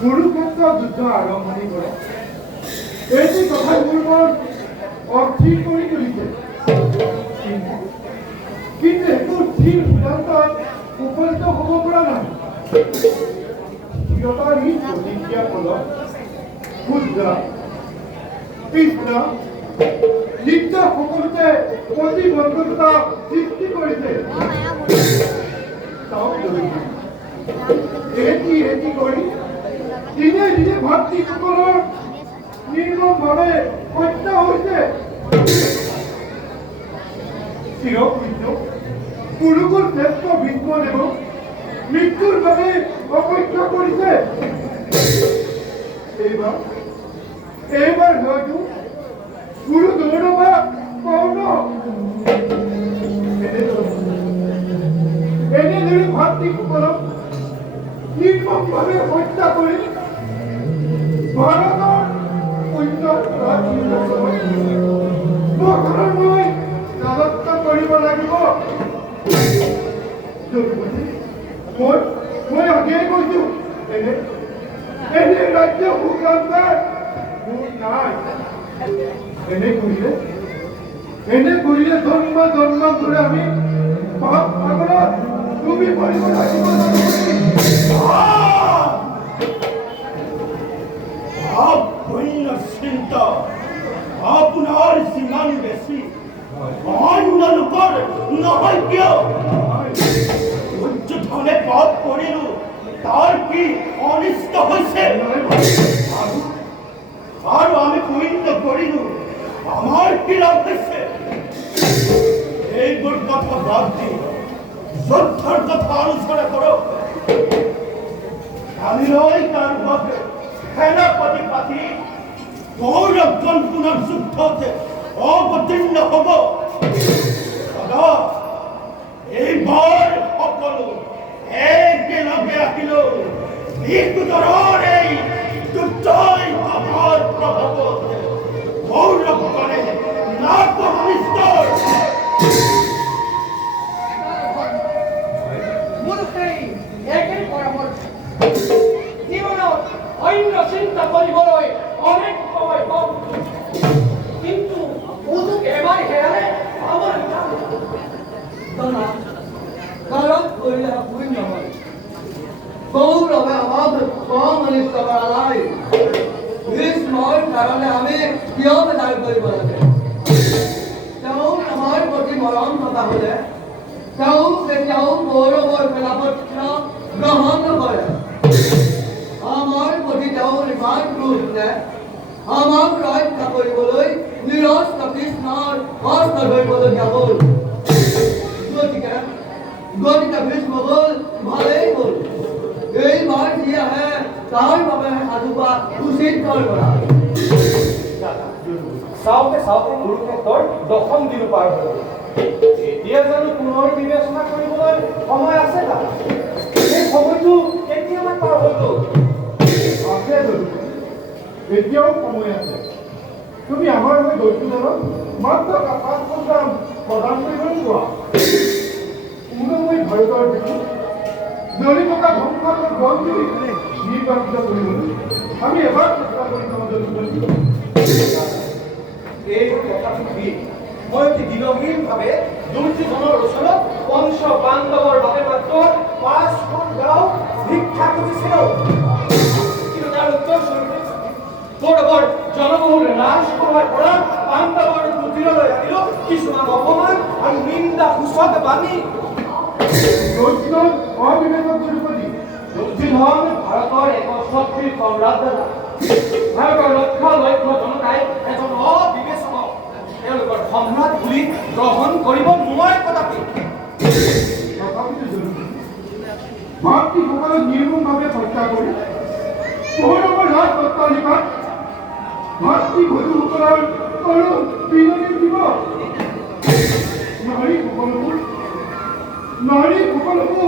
কুৰুক্ষেত্ৰ যুদ্ধ আৰম্ভণি কৰে। এইটো কথাবোৰ অস্থিৰ কৰি তুলিছে, কিন্তু একো স্থিৰ সিদ্ধান্তত উপনীত হ'ব পৰা নাই। স্থিৰতাৰ ই প্ৰতিক্ৰিয়াৰ ফলত সূৰ্য, কৃষ্ণ, নিত্য সকলোতে প্ৰতিবন্ধকতা সৃষ্টি কৰিছে। এটি কৰি দিনে দিনে ভাতৃসকলৰ নিৰ্মমভাৱে হত্যা হৈছে। চিৰপূজ্য কুৰুকুল শ্ৰেষ্ঠ ভীষ্মদেৱক মৃত্যুৰ বাবে অপেক্ষা কৰিছে। এইবাৰ হয়তো গুৰু দ্ৰোণ বা কৰ্ণ এনেদৰে ভাতৃসকলক নিৰ্মমভাৱে হত্যা কৰি ভাৰতৰ মই ৰাজত্ব কৰিব লাগিব। মই আগেয়ে কৈছো, এনে ৰাজ্য সুকান্তাৰ মোৰ নাই। এনে কৰিলে জন্ম ধৰি আমি পাপ সাগৰত ডুবি পৰিব লাগিব। চিন্তা আপোনাৰ যিমান বেছি অন্য লোকৰ নহয় কিয়? ধনে পাপ কৰিলো, তাৰ কি অনিষ্ট হৈছে? আৰু আমি পুণ্য কৰিলো, আমাৰ কি লাভ হৈছে? এইবোৰ কথা বাদ দি যুদ্ধৰ কথা আলোচনা কৰক। কালিলৈ তাৰ বাবে সেনাপতি পাতি গৌৰৱজন পুনৰ যুদ্ধতে অৱতীৰ্ণ হ'ব। এইবাৰ সকলো একেলগে আহিলো। বিদ্যুতৰ এই দুৰ্জয় আমাৰ প্ৰভাৱত গৌৰৱ কৰে নাগনিষ্ঠৰ জীৱনত অন্য চিন্তা কৰিবলৈ অনেক সময় পাম, কিন্তু সুযোগ এবাৰ হেৰালে আমাৰ কাৰণ কৰিলে ভুল নহয়। গৌৰৱে আমাক অনিষ্ট কৰা নাই ভীষ্মৰ কাৰণে আমি কিয় বেজাৰ কৰিব লাগে তেওঁ আমাৰ প্ৰতি মৰম থকা হ'লে তেওঁ কেতিয়াও কৌৰৱৰ খেলাপত্ৰ গ্ৰহণ নকৰে আমাৰ প্ৰতি তেওঁৰ ইমান ক্ৰোধ নে আমাক ৰক্ষা কৰিবলৈ নিৰস্ত্ৰ কৃষ্ণৰ অস্ত্ৰ ধৰিবলগীয়া হ'ল গতিকে ভীষ্ম হ'ল ভালেই হ'ল এইবাৰ যি আহে তাৰ বাবে সাজু হোৱা উচিত কৰা চাওঁতে চাওঁতে কুৰুক্ষেত্ৰৰ 10ম দিন পাৰ হৈ গ'ল এতিয়া জানো পুনৰ বিবেচনা কৰিবলৈ সময় আছে না সেই সময়টো কেতিয়াবা পাৰ হৈ গ'ল আছে যদুপতি এতিয়াও সময় আছে তুমি আমাৰ হৈ দৈত্যজনক মাত্ৰ 500 গ্ৰাম প্ৰদান কৰিবলৈ কোৱা উদময় ভাৰতৰ দেখোঁ জ্বলি থকা ধ্বংসাত্মক গ্ৰন্থি নিৰ্বাচিত কৰিবলৈ আমি এবাৰ চেষ্টা কৰি চাওঁ যদুপতি এই কথাটো কি মই অতি দিনহীনভাৱে দুৰ্যোধনৰ ওচৰত পঞ্চ পাণ্ডৱৰ বাবে মাত্ৰ 5খন গাঁও ভিক্ষা খুজিছিলোঁ কিন্তু তাৰ উত্তৰ স্বৰূপে কৌৰৱৰ জনবহুল ৰাজসভাৰ পৰা পাণ্ডৱৰ কুটিৰলৈ আনিলোঁ কিছুমান অপমান আৰু নিন্দা সূচক বাণী দৈত্যৰ অবিবেচক যদুপতি দুৰ্যোধন ভাৰতৰ এক শক্তিৰ সম্ৰাট দাদা ভাৰতৰ লক্ষ লক্ষ জনতাই এজন অবিবেচক তেওঁলোকৰ সম্ৰাট বুলি গ্ৰহণ কৰিব নোৱাৰে কদাপি তথাপিতো যদুপতি মাতৃসকলক নিৰ্মমভাৱে হত্যা কৰি কৌৰৱৰ ৰাজ অট্টালিকাত মাতৃভূসকলৰ তৰুণ বিননি দিব নাৰীসকলকো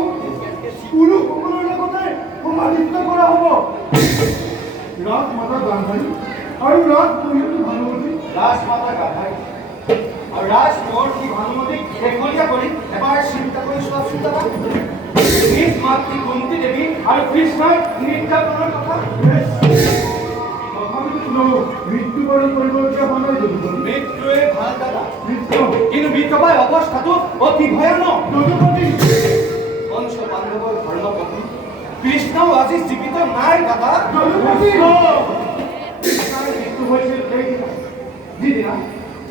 পুৰুষসকলৰ লগতে সমাধিত কৰা হ'ব ৰাজমাতা গান্ধাৰী আৰু ৰাজমহিষী ভানুমতী ৰাজমাতা গান্ধাৰী আৰু ৰাজমহৰ্ষি ভানুমতীক শেহতীয়া কৰি এবাৰ চিন্তা কৰি চোৱাচোন দাদা নিজ মাতৃ কুন্তী দেৱী আৰু কৃষ্ণৰ নিৰ্যাতনৰ কথা মৃত্যুবৰণ কৰিবলগীয়া হোৱা নাই যদুপতি মৃত্যুৱে ভাল দাদা কৃষ্ণ কিন্তু মৃত্যুপায় অৱস্থাটো অতি ভয়ানক যদুপতি পঞ্চ পাণ্ডৱৰ ধৰ্মপত্নী কৃষ্ণও আজি জীৱিত নাই দাদা যদুপতি কৃষ্ণৰ মৃত্যু হৈছিল সেইদিনা যিদিনা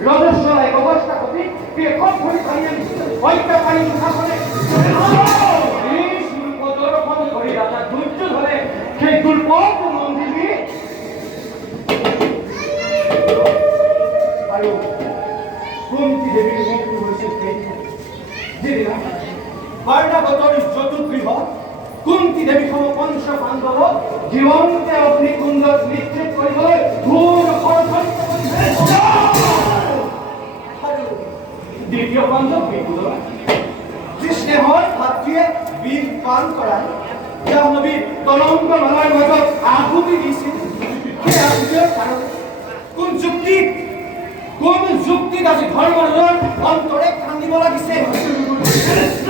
ৰজস্বৰ এক অৱস্থা প্ৰতি পেশত ধৰি পানী আনিছিল হত্যাকাৰী শাসনে এই শিল্প দৰ্শন কৰি ৰাজা দুৰ্যোধনে সেই দুৰ্পদ নন্দিনী আৰু কুন্তী দেৱীৰ মৃত্যু হৈছিল সেইদিনা যিদিনা বাৰ্ণাবতৰ চতুৰ্গৃহত কুন্তী দেৱীসম পঞ্চ পাণ্ডৱক জীৱন্তে অগ্নিকুণ্ডত নিক্ষেপ কৰিবলৈ ঘোৰ ষড়যন্ত্ৰ আৰু দ্বিতীয় পাণ্ডৱ বিদুৰ কৃষ্ণেহৰ ভাতৃয়ে বিষ পান কৰাই জাহ্নবীৰ তৰংগ মালাৰ মাজত আহুতি দিছিল সেই আহুতিৰ কাৰণে কোন যুক্তিত আজি ধৰ্মৰ অন্তৰে কান্দিব লাগিছে কৃষ্ণ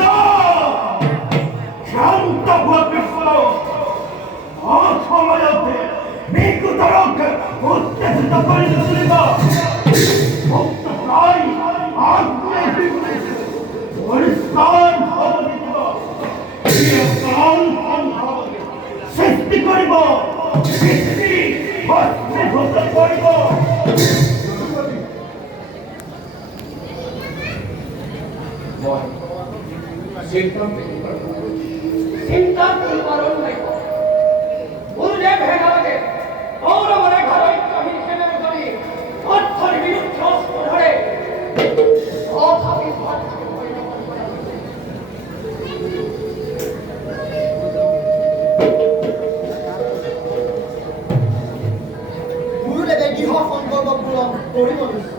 শান্ত হোৱা কৃষ্ণ অসময়তে নিকুতৰক উত্তেজিত কৰি তুলিব ভক্ত প্ৰায় পৰিস্থান হ'ব দিব সৃষ্টি কৰিব সৃষ্টি ভস্মীভূত কৰিব চিন্তা কৰিবৰ নাই গুৰুদেৱ হেৰালে কৌৰৱৰে ঘৰৈত্যহীন সেনেকে কৰি অৰ্থৰ বিৰুদ্ধে অস্ত্ৰ ধৰে তথাপি গুৰুদেৱে গৃহ সংকল্প পূৰণ কৰিব নিশ্চয়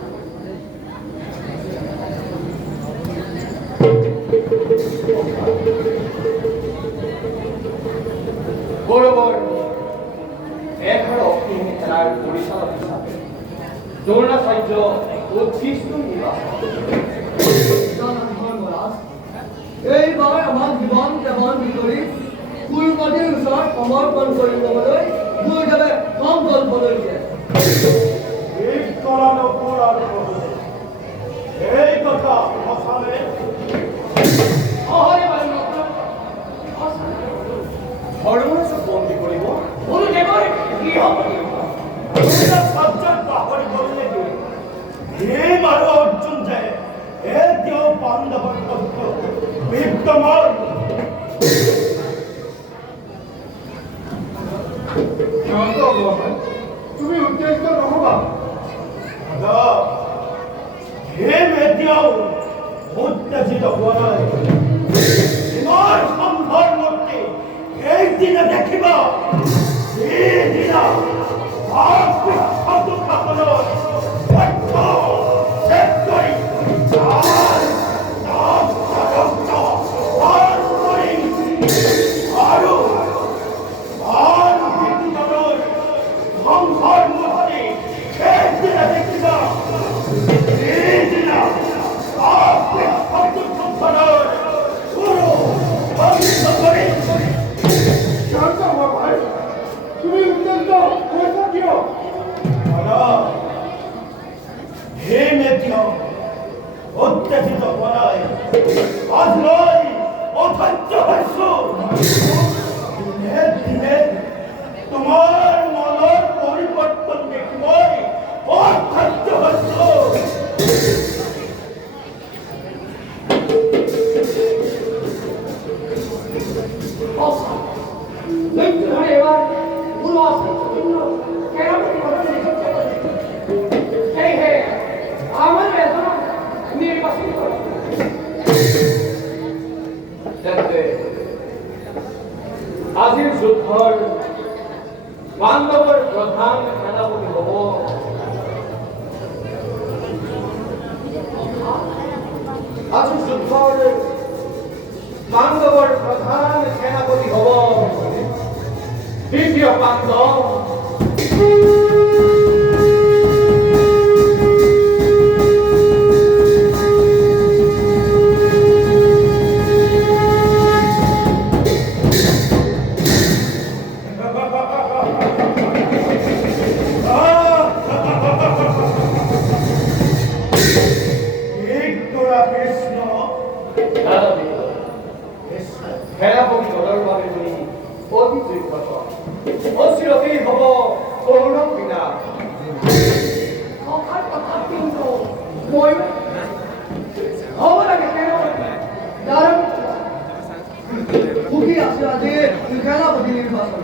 কৌৰৱৰ 11 অগ্নিহীন সেনাৰ পৰিচালক হিচাপে দ্ৰোণাচাৰ্য উৎকৃষ্ট ধৰ্মৰাজ এইবাৰ আমাৰ জীৱন কেৱল কৰি কুৰুপতিৰ ওচৰত সমৰ্পণ কৰি ল'বলৈ গুৰুদেৱে সংকল্প লৈছে এই কৰাৰ অপৰাধ এই কথা সঁচানে ধৰ্মৰাজক বন্দী কৰিব গুৰুদেৱৰ হ'ব সজ্জাত পাহৰি গ'ল নেকি ভীম আৰু অৰ্জুন যে এতিয়াও পাণ্ডৱৰ পক্ষত বিদ্যমান শান্ত হোৱা হয় তুমি উত্তেজিত নহবা দাদা ভীম এতিয়াও উত্তেজিত হোৱা নাই তোমাৰ সম্ভৰ মূৰ্তি এইদিনা দেখিবা সেইদিনা শান্ত হোৱা ভাই তুমি উত্তেজিত হৈছা কিয় ভীম এতিয়াও উত্তেজিত হোৱা নাই আজিলৈ অধৈৰ্য হৈছো দিনে দিনে তোমাৰ মনৰ পৰিৱৰ্তন দেখি মই অধৈৰ্য হৈছো এবাৰ পুৰো কেৰামতি ঘটনা হে আমাৰ বেদনা নিৰ্বাচিত কৰে আজিৰ যুদ্ধৰ পাণ্ডৱৰ প্ৰধান সেনাপতি হ'ব আজিৰ যুদ্ধৰ পাণ্ডৱৰ প্ৰধান সেনাপতি হ'ব দ্বিতীয় পাণ্ডৱ সেনাপতি দলৰ বাবে তুমি অতি যোগ্য অচিৰতেই হ'ব কৌৰৱ বিনাশ কথাৰ কথা কিন্তু মই হ'ব লাগে কেৰামতি দাৰুণ সুখী আছে আজি সেনাপতি নিৰ্বাচন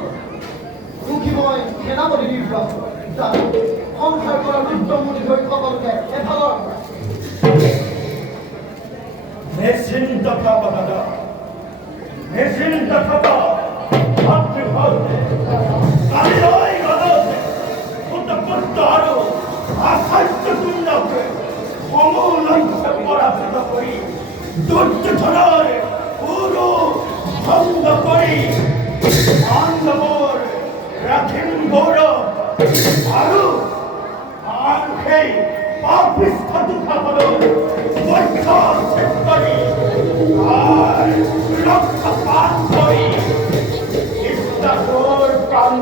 সুখী মই সেনাপতি নিৰ্বাচন জানো সংসাৰ কৰা ৰুদ্ৰমুনি ধৰি সকলোকে এফালৰ নিশ্চিন্ত থাকা দাদা নিশ্চিন্ত থাকা মাতৃভাৰতে কালিলৈ গলত উৎপত্ত আৰু আশ্চৰ্যপূৰ্ণকে সমুলংঘে পৰাজিত কৰি দুৰ্যোধনৰ পুৰো ভংগ কৰি পাণ্ডৱৰ ৰাখিম গৌৰৱ আৰু সেই পাপিষ্ঠ দুখাবলৈ বৈধ্য কৰি ৰক্তপাত কৰি ইচ্ছাটোৰ প্ৰাণ